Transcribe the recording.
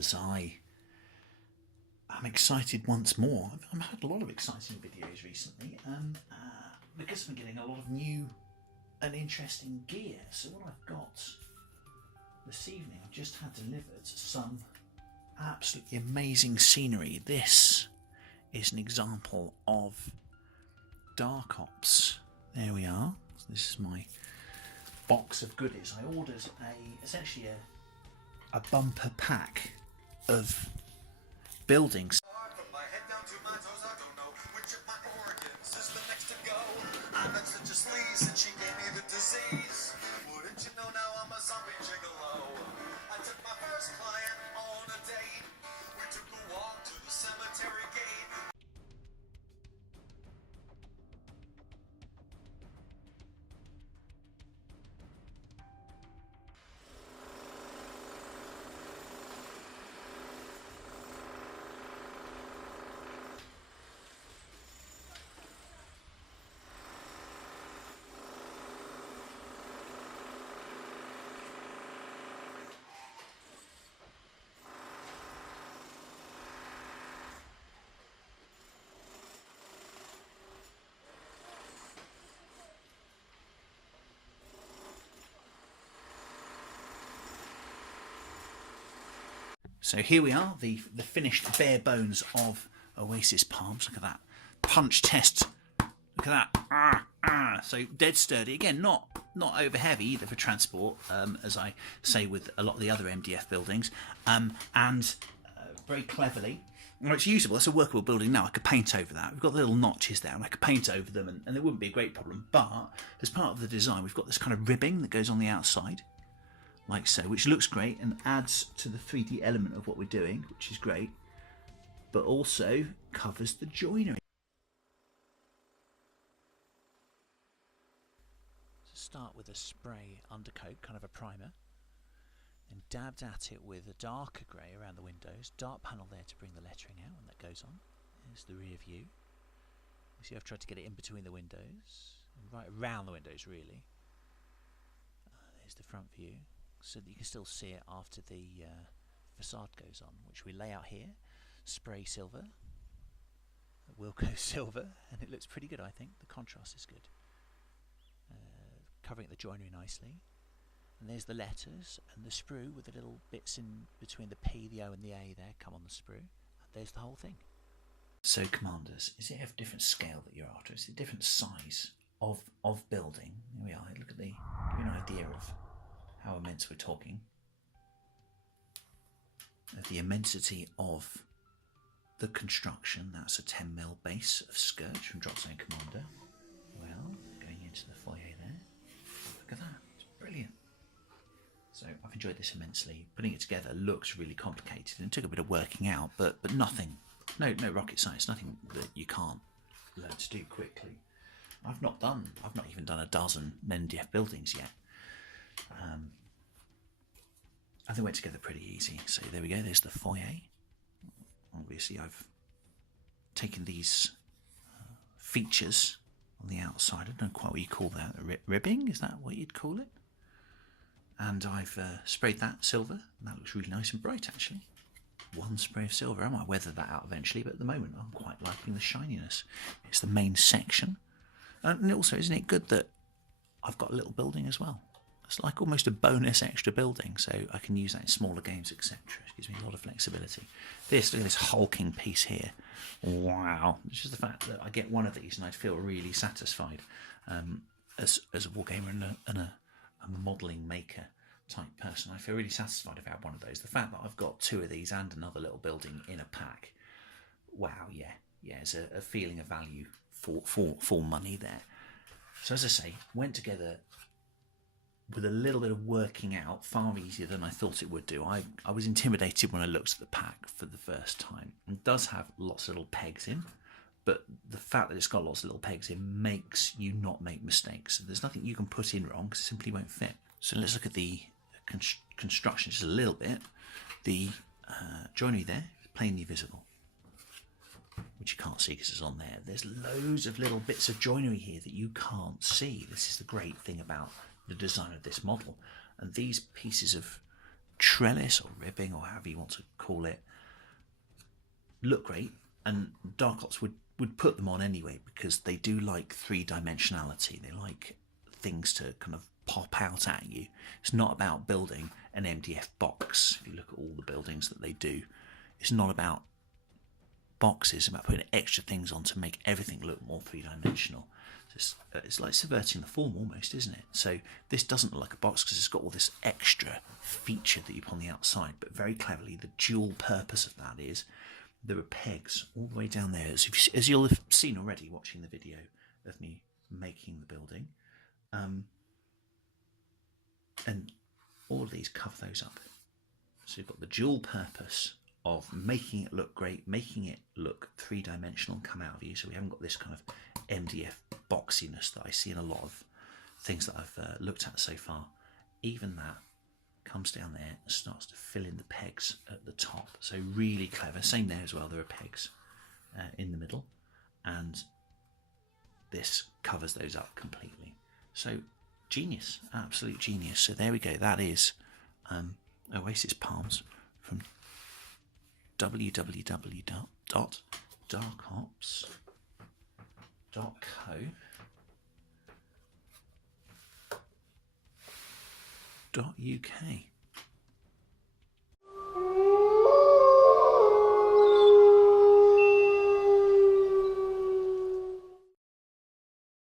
as I'm excited once more. I've had a lot of exciting videos recently, because I'm getting a lot of new and interesting gear. So what I've got this evening, I've just had delivered some absolutely amazing scenery. This is an example of Darkops. There we are. So this is my box of goodies. I ordered essentially a bumper pack of buildings. So here we are, the finished bare bones of Oasis palms. Look at that punch test. Look at that. So dead sturdy. Again, not over heavy either for transport, as I say with a lot of the other MDF buildings. And very cleverly, well, it's usable. That's a workable building now. I could paint over that. We've got little notches there, and I could paint over them, and it wouldn't be a great problem. But as part of the design, we've got this kind of ribbing that goes on the outside, like so, which looks great and adds to the 3D element of what we're doing, which is great, but also covers the joinery. So start with a spray undercoat, kind of a primer, then dabbed at it with a darker grey around the windows, dark panel there to bring the lettering out when that goes on. There's the rear view. You see I've tried to get it in between the windows, right around the windows really. There's the front view, so that you can still see it after the facade goes on, which we lay out here. Spray silver, Wilco silver, and it looks pretty good. I think the contrast is good, covering the joinery nicely. And there's the letters and the sprue with the little bits in between the P, the O and the A there come on the sprue. And there's the whole thing. So commanders, is it a different scale that you're after? Is it a different size of building? Here we are. Look at the, give you an idea of how immense we're talking, of the immensity of the construction. That's a 10mm base of Scourge from Dropzone Commander. Well, going into the foyer there. Look at that, it's brilliant. So I've enjoyed this immensely. Putting it together looks really complicated and it took a bit of working out, but nothing, no rocket science, nothing that you can't learn to do quickly. I've not even done a dozen MDF buildings yet. And they went together pretty easy. So there we go, there's the foyer. Obviously I've taken these features on the outside, I don't know quite what you call that, ribbing, is that what you'd call it? And I've sprayed that silver, and that looks really nice and bright actually. One spray of silver, I might weather that out eventually, but at the moment I'm quite liking the shininess. It's the main section. And also, isn't it good that I've got a little building as well? It's like almost a bonus extra building, so I can use that in smaller games, etc. It gives me a lot of flexibility. Look at this hulking piece here. Wow. It's just the fact that I get one of these and I feel really satisfied as a wargamer and a modelling maker type person. I feel really satisfied if I have one of those. The fact that I've got two of these and another little building in a pack, wow, yeah, it's a feeling of value for money there. So as I say, went together with a little bit of working out, far easier than I thought it would do. I was intimidated when I looked at the pack for the first time. It does have lots of little pegs in, but the fact that it's got lots of little pegs in makes you not make mistakes. So there's nothing you can put in wrong because it simply won't fit. So let's look at the construction just a little bit. The joinery there is plainly visible, which you can't see because it's on there. There's loads of little bits of joinery here that you can't see. This is the great thing about the design of this model. And these pieces of trellis or ribbing or however you want to call it look great, and Darkops would put them on anyway because they do like three-dimensionality. They like things to kind of pop out at you. It's not about building an MDF box. If you look at all the buildings that they do, it's not about boxes, it's about putting extra things on to make everything look more three-dimensional. It's like subverting the form almost, isn't it? So this doesn't look like a box because it's got all this extra feature that you put on the outside, but very cleverly the dual purpose of that is there are pegs all the way down there, as you'll have seen already watching the video of me making the building, and all of these cover those up. So you've got the dual purpose of making it look great, making it look three-dimensional and come out of you, so we haven't got this kind of MDF boxiness that I see in a lot of things that I've looked at so far. Even that comes down there and starts to fill in the pegs at the top. So really clever. Same there as well, there are pegs in the middle, and this covers those up completely. So genius, absolute genius. So there we go, that is Oasis Palms from www.darkops.co.uk.